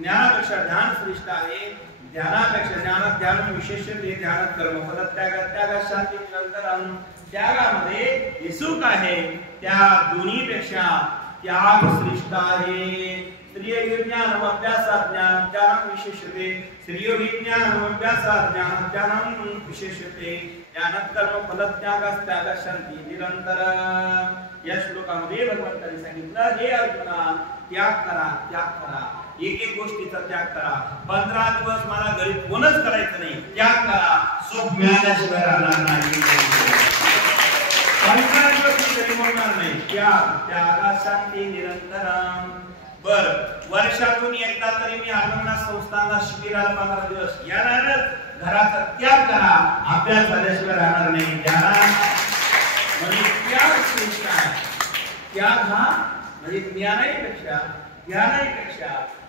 ज्ञानापेक्षा ध्यान श्रेष्ठ आहे. ध्यानापेक्षा ज्ञानात ध्यान विशेष ध्यानात कर्म फलत त्यागात शांती निरंतर. त्यागामध्ये हे सुख आहे. त्या दोन्हीपेक्षा त्याग श्रेष्ठ आहे. श्रीय विज्ञान अभ्यासात ज्ञान ज्ञान विशेषते. श्रीय विज्ञान अभ्यासात ज्ञान ज्ञान विशेषते. ज्ञानात कर्म फलत त्यागात शांती निरंतर. या श्लोकामध्ये भगवंतांनी सांगितलं हे अर्जुना त्याग करा, त्याग करा. एक एक गोष्टीचा त्याग करा. 15 दिवस मला घरी कोणच करायचं नाही. त्याग करा. सुख मिळाल्याशिवाय राहणार नाही. 15 दिवस घरी बोलणार नाही. त्यागात शांती निरंतर. बर वर्षातून एकदा तरी मी आनंद संस्थांना शिबिराला 15 दिवस येणारच. घराचा त्याग करा. अभ्यास झाल्याशिवाय राहणार नाही. म्हणजे त्याग श्रेष्ठ आहे. त्याग हा म्हणजे ज्ञानापेक्षा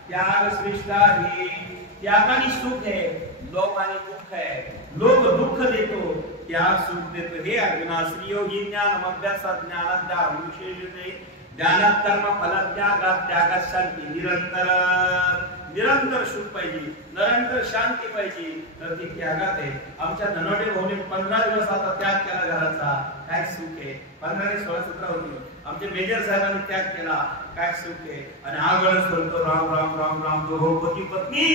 त्याग श्रेष्ठ आहे. त्यागाने सुख आहे, लोकांनी दुःख आहे. लोक दुःख देतो, त्याग सुख देतो. हे अर्जुना श्रीयोगी ज्ञान अभ्यासात ज्ञानात ध्यान विशेषते. ज्ञानात कर्म फलात त्यागात शांती निरंतर. निरंतर सुख पाहिजे, निरंतर शांती पाहिजे, तर ती त्यागात आहे. आमच्या धनवटे भाऊने 15 दिवस आता त्याग केला घराचा, काय सुख आहे. 15 आणि 16 17 होती. आमचे मेजर साहेबांनी त्याग केला, काय सुख आहे. आणि आगळच बोलतो राम राम राम राम दोघं पती पत्नी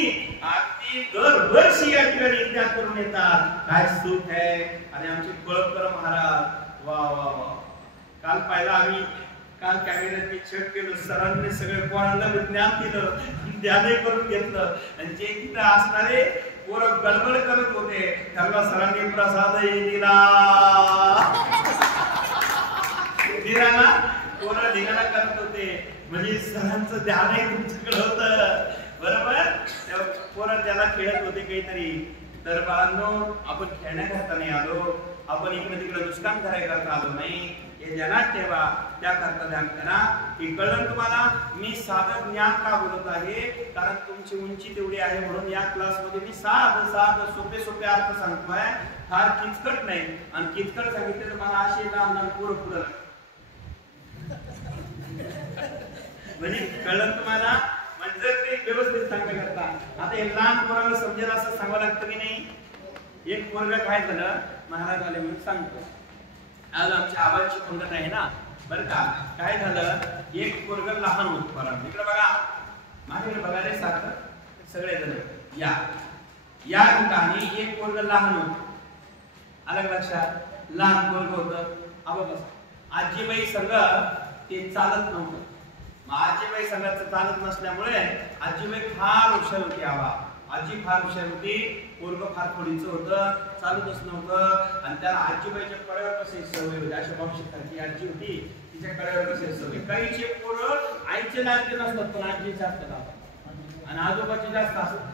अगदी दरवर्षी या ठिकाणी त्याग करून येतात, काय सुख आहे. आणि आमचे कोळपकर महाराज वा वा वा. काल पाहिला आम्ही, काल कॅमेऱ्यात मी चेक केलं, सरांनी सगळे कोणाला ज्ञान दिलं, ध्यानही करून घेतलं. आणि जे तिथं असणारे पोरं गडबड करत होते त्यांना सरांनी प्रसादही दिला. दिला पोरं धिंगाणा करत होते, म्हणजे सरांचं ध्यानही तुमच्याकडे होतं, बरोबर. पोरं त्याला खेळत होते काहीतरी. तर बाळांनो, आपण खेळण्याकरता नाही आलो, आपण इकडे तिकडे नुकसान करायकरता आलो नाही, हे ध्यानात ठेवा. त्याकरता ध्यान करा. की कळलं तुम्हाला मी साधं ज्ञान का बोलत आहे, कारण तुमची उंची तेवढी आहे म्हणून या क्लासमध्ये मी साधं साधं सोपे सोपे अर्थ सांगतोय, फार किचकट नाही. आणि किचकट सांगितलं तर मला अशी लहान लहान पुढं पुढं म्हणजे कळलं तुम्हाला. म्हणजे ते व्यवस्थित सांगण्याकरता आता हे लहान पोराला समजेल असं सांगावं लागतं की नाही. एक पोरगा काय झालं, महाराज आले म्हणून सांगतो. आज आमच्या आवाजची पंगत आहे ना, बरं का. काय झालं, एक पोरगा लहान होत परत. इकडे बघा, माझ्याकडे बघा रे सारखं सगळे जण या या ठिकाणी एक पोरगा लहान होत. अलग लक्षात, लहान पोरग होतं. बस आजीबाई सगळं ते चालत नव्हतं. आजीबाई सगळ्याचं चालत नसल्यामुळे आजीबाई फार हुशार होती. आजी फार हुशार होती, पोरग फार थोडीचं होतं, चालतच नव्हतं. आणि त्याला आजीबाईच्या कळ्यावर कसे सवय होती. अशा बाबतीत आजी होती, तिच्या कळ्यावर कसे सवय. काहीचे पोरं आईचे लाडके नसतात पण आजीचे असतात, आणि आजोबाचे जास्त असतात.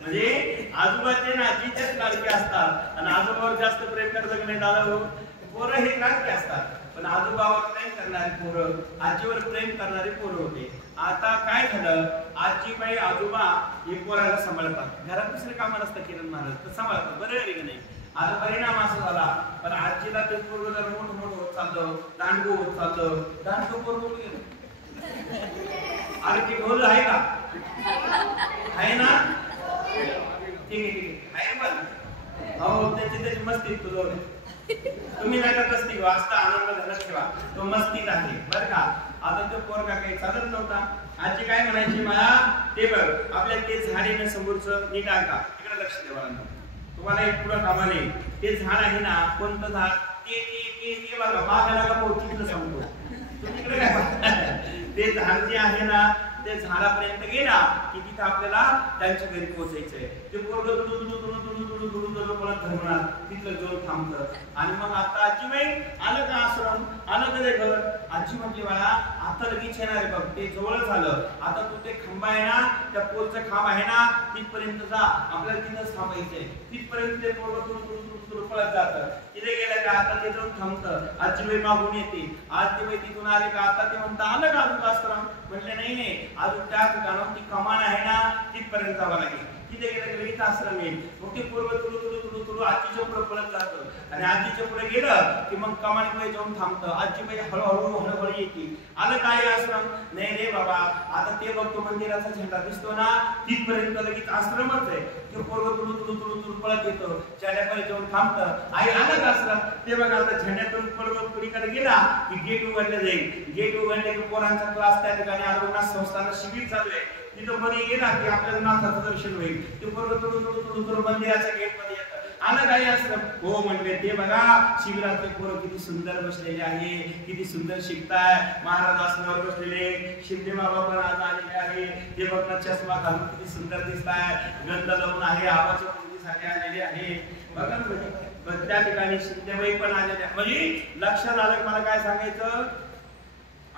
म्हणजे आजोबाचे ना आजीचेच लाडके असतात, आणि आजोबावर जास्त प्रेम करतात नाही दादा. पोरं हे लाडके असतात, पण आजोबावर प्रेम करणारे पोरं, आजीवर प्रेम करणारे पोरं होते. आता काय झालं, आजीबाई आजोबा हे पोराला सांभाळतात. घरात दुसरे काम नसतं किरण महाराज, तर सांभाळतात, बरोबर आहे की नाही. आता परिणाम असा झाला, पण आजीला ते पोरग जर मोठं मोठं होत चाललं, दांडगो होत चाललं. दांडगो पोरग गेलं, अरे ते बोल आहे का, आहे ना, ठीक आहे ठीक आहे पण हो त्याची मस्ती तुझं. तुम्ही नका मस्ती घेऊ, असता आनंद झाला ठेवा, तो मस्तीत आहे बरं का. आता तो पोरगा काही चालत नव्हता. आजी काय म्हणायची, मला ते बघ आपल्या ते झाडे समोरचं नीट आहे का, तिकडे लक्ष द्यावा. तुम्हाला एक पुढं कामाला येईल. ते झाड आहे ना, कोणतं झाड, ते बघा बागाला पोहोचलं सांगतो. तुम्ही इकडे काय ते झाड जे आहे ना, ते झाडापर्यंत गेला की तिथे आपल्याला त्यांच्या घरी पोहोचायचंय. ते पोरग धरणार, तिथलं जोर थांबतं. आणि मग आता आजीबाई आलं का आश्रम, आलं का ते घर. आजी म्हटली बाळा आता लगेच येणार आहे बघ, ते जवळ झालं. आता तू ते खांब आहे ना, त्या पोलचं खांब आहे ना, तिथपर्यंत जा, आपल्याला तिथंच थांबायचंय. तिथपर्यंत ते पोरग तुरु पळत जातं. तिथे गेलं का आता ते जाऊन थांबतं. आजीबाई मागून येते. आजीबाई तिथून आले का आता ते म्हणतात आलं का अजून आश्रम. म्हटले नाही नाही, अजून त्या ठिकाणावर ती कमान आहे ना, तिथपर्यंत जावं लागेल. तिथे गेलं की लगेच आश्रम येईल. मग ते पोरग तुरु आजीच्या पुढे पळत जातं. आणि आजीच्या पुढे गेलं की मग कमानीकडे जाऊन थांबतं. आजीबाई हळूहळू येते. आलं काय आश्रम, नाही रे बाबा आता ते बघतो मंदिराचा झेंडा दिसतो ना, तिथपर्यंत लगेच आश्रमच आहे. ते पोरग तुरु पळत येतो, झेंड्याकडे जाऊन थांबतं. आई आलं का आश्रम, ते बघा आता झेंड्यातून पोरग पुढीकडे गेला की गेट उघडलं जाईल. गेट उघडले की पोरांचा क्लास त्या ठिकाणी आरोग्य संस्थान शिबिर चालू आहे. तिथं मध्ये गेला की आपल्याला नाथाचं दर्शन होईल. ते पोरग तुरु मंदिराच्या गेट मध्ये येतं. आलं काही असतं, हो म्हणले ते बघा शिबिरातले पोरं किती सुंदर बसलेले आहे, किती सुंदर शिकताय. महाराज आसनावर बसलेले, शिंदे बाबा पण आज आलेले आहे. ते बघा चष्मा घालून किती सुंदर दिसताय, गंध लावून आहे, आवाच्या पूजेसाठी आलेले आहे. बघा म्हणजे त्या ठिकाणी शिंदेबाई पण आलेल्या. म्हणजे लक्षात आलं मला काय सांगायचं,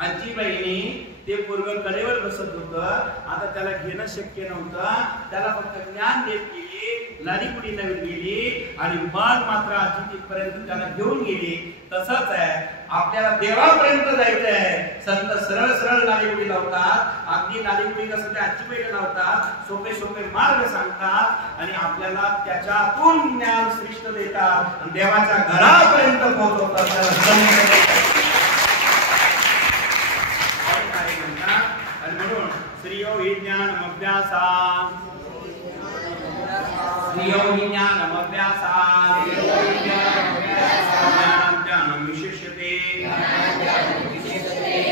आजीबाईंनी ते पोरग कडेवर बसत होतं. आता त्याला घेणं शक्य नव्हतं, त्याला फक्त ज्ञान देत गेली, लाडीपुडी नवीन गेली आणि मग मात्र आजी तिथपर्यंत त्याला घेऊन गेली. तसंच आहे, आपल्याला देवापर्यंत जायचं आहे. संत सरळ सरळ लाडीपुडी लावतात. अगदी लाडीपुडी कसं ते आजीबाईला लावतात, सोपे सोपे मार्ग सांगतात आणि आपल्याला त्याच्यातून ज्ञान श्रेष्ठ देतात आणि देवाच्या घरापर्यंत पोहोचवतात. आणि म्हणून श्रियो हि ज्ञानमभ्यासात् श्रियो हि ज्ञानमभ्यासात् ज्ञानं विशिष्यते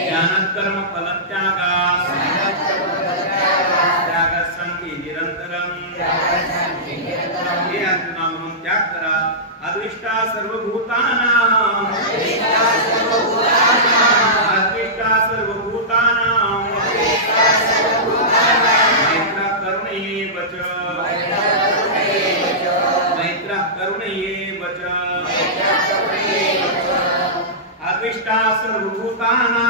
ज्ञानकर्म फलत्यागात् त्यागसंति निरंतरम हे अर्जुना म्हणून त्याग करा अद्विष्टा सर्वभूतानां अद्विष्टा सर्वभूतानां मैत्र करुणये वच मैत्र करुणये वच अद्विष्टा सर्वभूतानां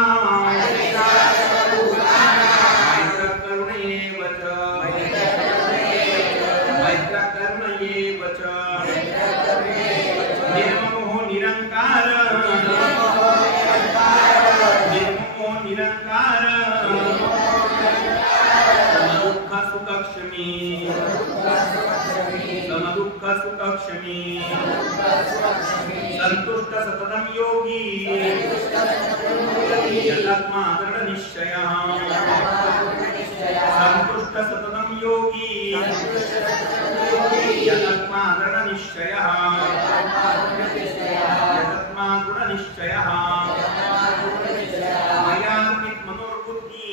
मैत्र करुणये वच मैत्र करुणये वच निर्ममो निरंकार निर्ममो निरंकार समदुःख सुखक्षमी समदुःख सुखक्षमी संतुष्ट सततं योगी यदात्मा दृढ निश्चयः संतुष्ट सततं योगी यदात्मा दृढ निश्चयः यदात्मा दृढ निश्चयः मयार्पित मनोर्बुद्धि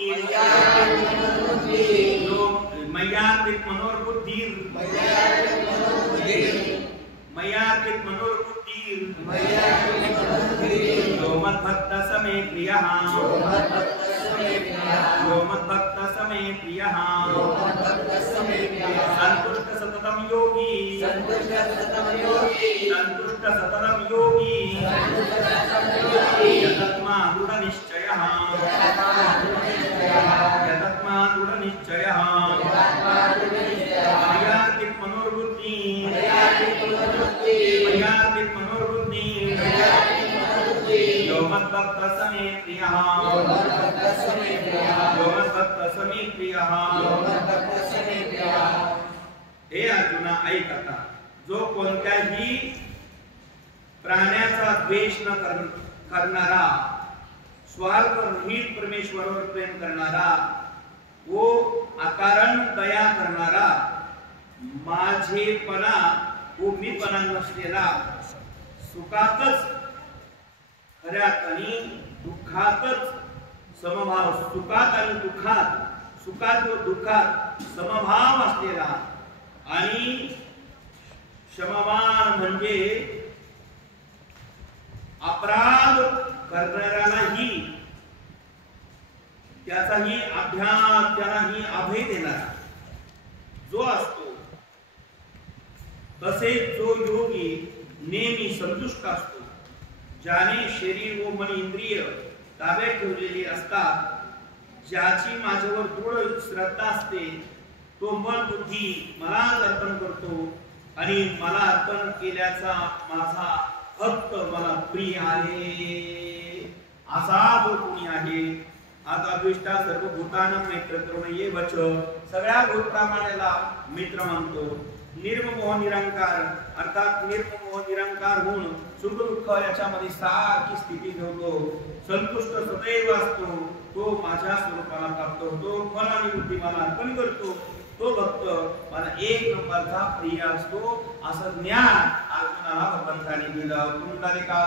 मयार्पित मनोर्बुद्धि मयार्पित मनोर्बुद्धि यो मद्भक्त समे प्रियः यो मद्भक्त समे प्रियः संतुष्ट सततं योगी संतुष्ट सततं योगी यदात्मा दृढ निश्चयः यदात्मा दृढ निश्चयः मयार्पित मनोर्बुद्धि मयार्पित मनोर्बुद्धि यो मद्भक्त समे प्रियः यो मद्भक्त समे प्रियः हे अर्जुना ऐक आता जो कोणत्याही प्राण्याचा द्वेष न करणारा स्वार्थरहित परमेश्वरावर प्रेम करणारा वो अकारण दया करणारा माझेपणा व मीपणा नसलेला सुखातच खऱ्यात आणि दुःखातच समभाव सुखात आणि दुःखात सुखात व दुःखात समभाव असलेला आणि क्षमवान म्हणजे अपराध करणाऱ्यालाही त्याचाही अभ्यास त्यालाही अभय देणारा जो असतो तसेच जो योगी नेहमी संतुष्ट असतो ज्याने शरीर व मन इंद्रिय ताब्यात ठेवलेली असतात ज्याची माझ्यावर दृढ श्रद्धा असते तो मन बुद्धी मला अर्पण करतो आणि मला अर्पण केल्याचा माझा भक्त मला प्रिय आहे असा जो कोणी आहे आता अद्विष्टा सर्व भूतानां मैत्र करुणये वच सगळ्या भूत प्राण्याला मित्र मानतो निर्ममोह निरंकार अर्थात निर्ममोह निरंकार होऊन सुख दुःख याच्यामध्ये सारखी स्थिती ठेवतो संतुष्ट सदैव असतो तो माझ्या स्वरूपाला प्राप्त होतो फल आणि बुद्धी मला अर्पण करतो तो भक्त मला एक नंबरचा प्रिय असतो असं ज्ञान अर्जुनाला भगवंताने दिलं पुंडलिका